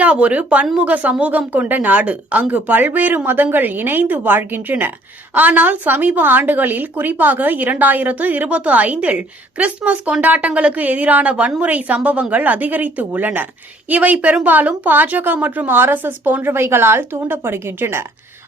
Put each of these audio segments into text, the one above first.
India ஒரு பன்முக சமூகம் கொண்ட நாடு. அங்கு பல்வேறு மதங்கள் இணைந்து வாழ்கின்றன. ஆனால் சமீப ஆண்டுகளில் குறிப்பாக இரண்டாயிரத்து இருபத்தி ஐந்தில் கிறிஸ்துமஸ் கொண்டாட்டங்களுக்கு எதிரான வன்முறை சம்பவங்கள் அதிகரித்து உள்ளன. இவை பெரும்பாலும் பாஜக மற்றும் ஆர் எஸ் எஸ் போன்றவைகளால் தூண்டப்படுகின்றன.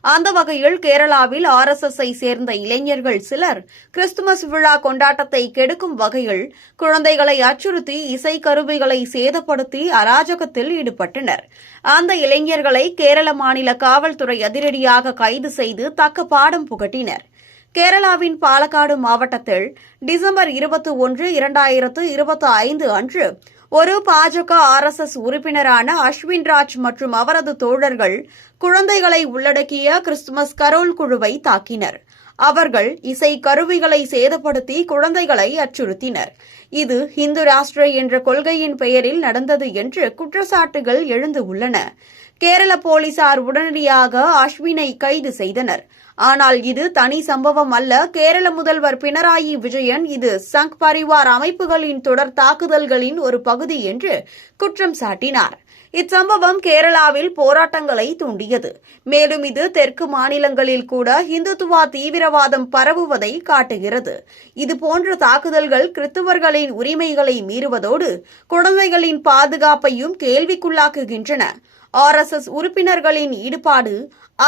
அந்த வகையில் கேரளாவில் ஆர் எஸ் எஸ் ஐ சேர்ந்த இளைஞர்கள் சிலர் கிறிஸ்துமஸ் விழா கொண்டாட்டத்தை கெடுக்கும் வகையில் குழந்தைகளை அச்சுறுத்தி இசை கருவிகளை சேதப்படுத்தி அராஜகத்தில் ஈடுபட்டனர். அந்த இளைஞர்களை கேரள மாநில காவல்துறை அதிரடியாக கைது செய்து தக்க பாடம் புகட்டினர். கேரளாவின் பாலக்காடு மாவட்டத்தில் டிசம்பர் இருபத்தி ஒன்று இரண்டாயிரத்து இருபத்தி ஐந்து அன்று ஒரு பாஜக ஆர் எஸ் எஸ் உறுப்பினரான அஸ்வின் ராஜ் மற்றும் அவரது தோழர்கள் குழந்தைகளை உள்ளடக்கிய கிறிஸ்துமஸ் கரோல் குழுவை தாக்கினர். அவர்கள் இசை கருவிகளை சேதப்படுத்தி குழந்தைகளை அச்சுறுத்தினர். இது இந்து ராஷ்டிர என்ற கொள்கையின் பெயரில் நடந்தது என்று குற்றச்சாட்டுகள் எழுந்து உள்ளன. கேரள போலீசார் உடனடியாக அஸ்வினை கைது செய்தனர். ஆனால் இது தனி சம்பவம் அல்ல. கேரள முதல்வர் பினராயி விஜயன் இது சங் பரிவார் அமைப்புகளின் தொடர் தாக்குதல்களின் ஒரு பகுதி என்று குற்றம் சாட்டினார். இச்சம்பவம் கேரளாவில் போராட்டங்களை தூண்டியது. மேலும் இது தெற்கு மாநிலங்களில் கூட இந்துத்துவா தீவிரவாதம் பரவுவதை காட்டுகிறது. இதுபோன்ற தாக்குதல்கள் கிறிஸ்துவர்களின் உரிமைகளை மீறுவதோடு குழந்தைகளின் பாதுகாப்பையும் கேள்விக்குள்ளாக்குகின்றன. ஆர் எஸ் எஸ் உறுப்பினர்களின் ஈடுபாடு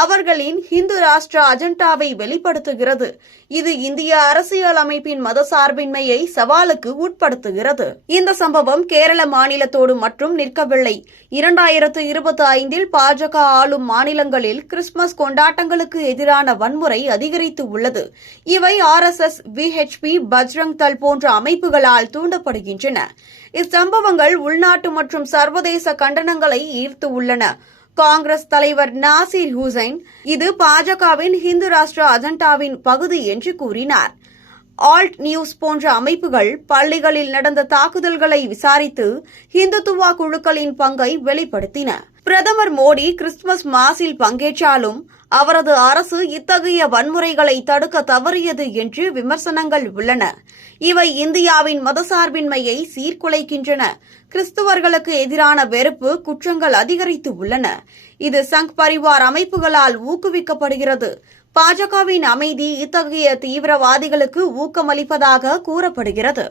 அவர்களின் ஹிந்து ராஷ்டிர அஜெண்டாவை வெளிப்படுத்துகிறது. இது இந்திய அரசியல் அமைப்பின் மதசார்பின்மையை சவாலுக்கு உட்படுத்துகிறது. இந்த சம்பவம் கேரள மாநிலத்தோடு மட்டும் நிற்கவில்லை. இரண்டாயிரத்து இருபத்தி ஐந்தில் பாஜக ஆளும் மாநிலங்களில் கிறிஸ்துமஸ் கொண்டாட்டங்களுக்கு எதிரான வன்முறை அதிகரித்து உள்ளது. இவை R S S VHP Bajrang Dal போன்ற அமைப்புகளால் தூண்டப்படுகின்றன. இச்சம்பவங்கள் உள்நாட்டு மற்றும் சர்வதேச கண்டனங்களை ஈர்த்து உள்ளன. காங்கிரஸ் தலைவர் நாசிர் ஹுசைன் இது பாஜகவின் ஹிந்து ராஷ்டிர அஜெண்டாவின் பகுதி என்று கூறினார். ஆல்ட் நியூஸ் போன்ற அமைப்புகள் பள்ளிகளில் நடந்த தாக்குதல்களை விசாரித்து ஹிந்துத்துவா குழுக்களின் பங்கை வெளிப்படுத்தின. பிரதமர் மோடி கிறிஸ்துமஸ் மாஸில் பங்கேற்றாலும் அவரது அரசு இத்தகைய வன்முறைகளை தடுக்க தவறியது என்று விமர்சனங்கள் உள்ளன. இவை இந்தியாவின் மதசார்பின்மையை சீர்குலைக்கின்றன. கிறிஸ்துவர்களுக்கு எதிரான வெறுப்பு குற்றங்கள் அதிகரித்து உள்ளன. இது சங் பரிவார் அமைப்புகளால் ஊக்குவிக்கப்படுகிறது. பாஜகவின் அமைதி இத்தகைய தீவிரவாதிகளுக்கு ஊக்கமளிப்பதாக கூறப்படுகிறது.